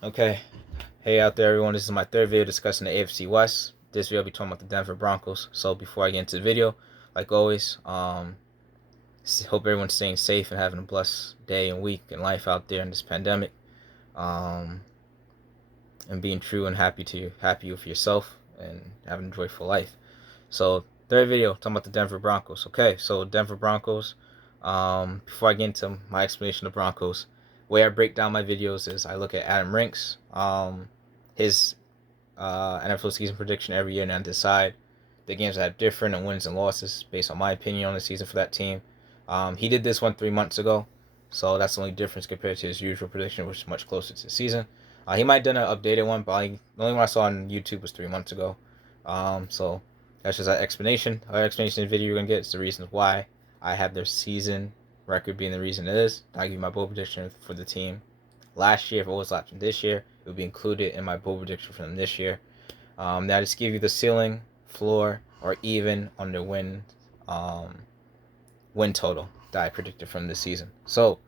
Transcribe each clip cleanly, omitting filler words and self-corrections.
Okay. Hey out there, everyone. This is my third video discussing the AFC West. This video will be talking about the Denver Broncos. So before I get into the video, like always, hope everyone's staying safe and having a blessed day and week and life out there in this pandemic. Um, and being true and happy with yourself and having a joyful life. So third video talking about the Denver Broncos. Okay, so Denver Broncos. Before I get into my explanation of Broncos, the way I break down my videos is I look at Adam Rink's his NFL season prediction every year, and I decide the games that have different and wins and losses based on my opinion on the season for that team. He did this one 3 months ago, so that's the only difference compared to his usual prediction, which is much closer to the season. He might have done an updated one, but the only one I saw on YouTube was 3 months ago. So that's just an explanation. Our explanation in the video you're gonna get is the reasons why I have their season record being the reason it is. I'll give you my bold prediction for the team last year. If it was last this year, it would be included in my bold prediction for them this year. Now just give you the ceiling, floor, or even on the win total that I predicted from this season. So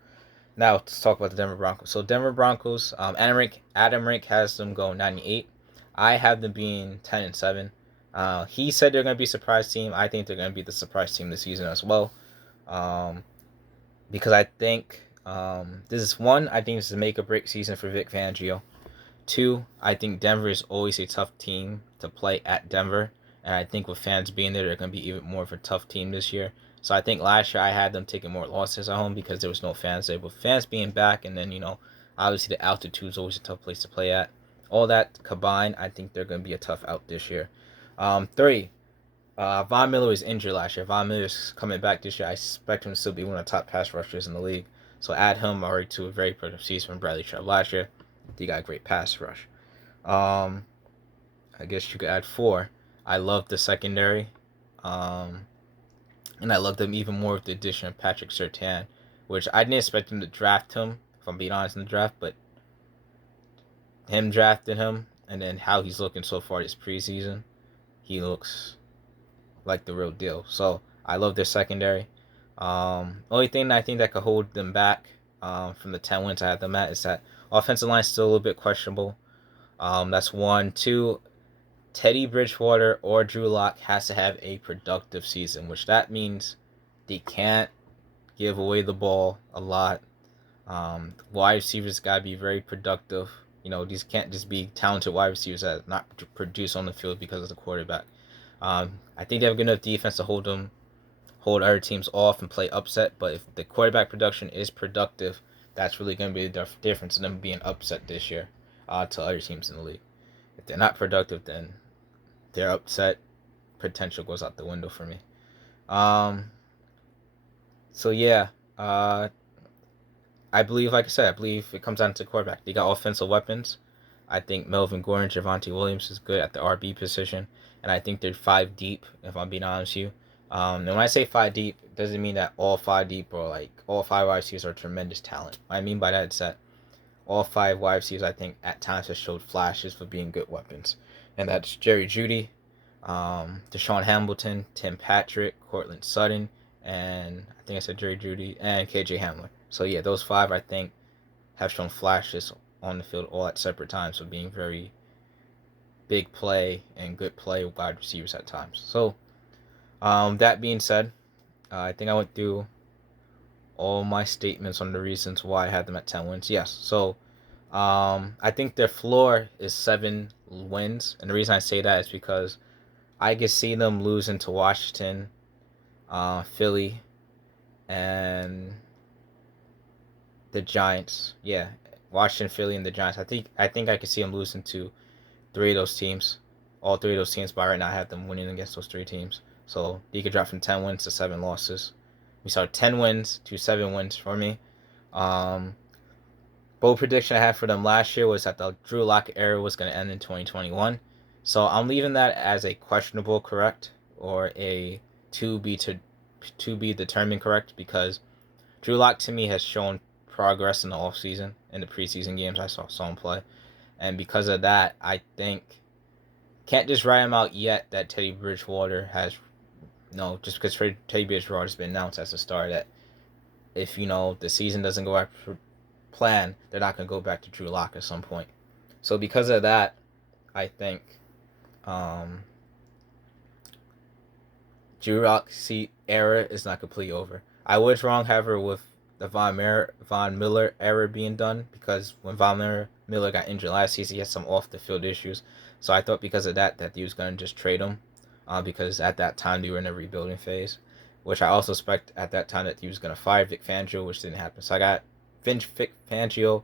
now let's talk about the Denver Broncos. So Denver Broncos, Adam Rink has them going 98. I have them being 10-7. He said they're going to be a surprise team. I think they're going to be the surprise team this season as well. Because I think this is one, I think this is a make or break season for Vic Fangio. Two, I think Denver is always a tough team to play at Denver. And I think with fans being there, they're going to be even more of a tough team this year. So I think last year I had them taking more losses at home because there was no fans there. With fans being back, and then, obviously the altitude is always a tough place to play at. All that combined, I think they're going to be a tough out this year. Three, Von Miller was injured last year. Von Miller's coming back this year. I expect him to still be one of the top pass rushers in the league. So add him already to a very productive season from Bradley Chubb last year. He got a great pass rush. I guess you could add four. I love the secondary. And I love them even more with the addition of Patrick Surtain, which I didn't expect them to draft him, if I'm being honest, in the draft, but him drafting him and then how he's looking so far this preseason, he looks like the real deal. So I love their secondary. Only thing that I think that could hold them back from the 10 wins I had them at is that offensive line is still a little bit questionable. That's one. Two, Teddy Bridgewater or Drew Lock has to have a productive season, which that means they can't give away the ball a lot. Wide receivers got to be very productive. These can't just be talented wide receivers that not produce on the field because of the quarterback. I think they have good enough defense to hold other teams off and play upset. But if the quarterback production is productive, that's really going to be the difference in them being upset this year to other teams in the league. If they're not productive, then their upset potential goes out the window for me. So yeah, I believe, like I said, it comes down to quarterback. They got offensive weapons. I think Melvin Gordon Javonte Williams is good at the RB position, and I think they're 5 deep, if I'm being honest with you. And when I say 5 deep, it doesn't mean that all 5 deep or like all 5 wide receivers are tremendous talent. What I mean by that is that all 5 wide receivers, I think, at times have showed flashes for being good weapons. And that's Jeudy, DaeSean Hamilton, Tim Patrick, Cortland Sutton, and I think I said Jeudy, and KJ Hamler. So yeah, those 5 I think have shown flashes on the field all at separate times of being very big play and good play wide receivers at times. So that being said, I think I went through all my statements on the reasons why I had them at 10 wins. Yes, so I think their floor is 7 wins, and the reason I say that is because I could see them losing to Washington, Philly, and the Giants. Yeah, Washington, Philly, and the Giants. I think I could see them losing to 3 of those teams, all 3 of those teams. But right now I have them winning against those 3 teams. So you could drop from 10 wins to 7 losses. We saw 10 wins to 7 wins for me. Bold prediction I had for them last year was that the Drew Lock era was going to end in 2021. So I'm leaving that as a questionable correct or a to be determined correct, because Drew Lock to me has shown progress in the offseason, in the preseason games I saw him play. And because of that, I think can't just write him out yet that Teddy Bridgewater has just because Teddy Bridgewater has been announced as a star, that if the season doesn't go after plan, they're not going to go back to Drew Lock at some point. So because of that, I think um, Drew Lock seat era is not completely over. I was wrong, however, with the Von Miller era being done, because when Miller got injured last season, he had some off the field issues. So I thought because of that he was gonna just trade him, because at that time they were in a rebuilding phase, which I also expect at that time that he was gonna fire Vic Fangio, which didn't happen. So I got Vic Fangio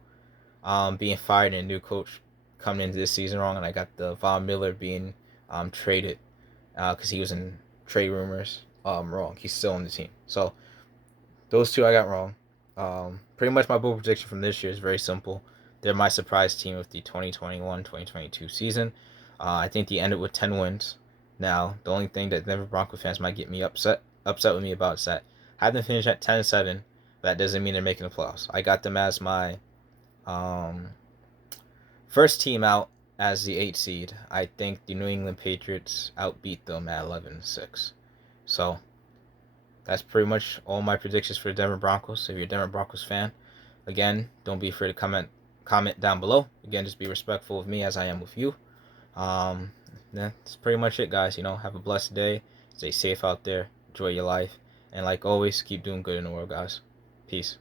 being fired and a new coach coming into this season wrong, and I got the Von Miller being traded because he was in trade rumors wrong. He's still on the team. So those two I got wrong. Pretty much my bold prediction from this year is very simple. They're my surprise team of the 2021-2022 season. I think they ended with 10 wins. Now, the only thing that Denver Broncos fans might get me upset with me about is that I have them finish at 10-7. That doesn't mean they're making the playoffs. I got them as my um, first team out as the 8 seed. I think the New England Patriots outbeat them at 11-6. So that's pretty much all my predictions for the Denver Broncos. If you're a Denver Broncos fan, again, don't be afraid to comment down below. Again, just be respectful of me as I am with you. That's pretty much it, guys. Have a blessed day. Stay safe out there. Enjoy your life. And like always, keep doing good in the world, guys. Peace.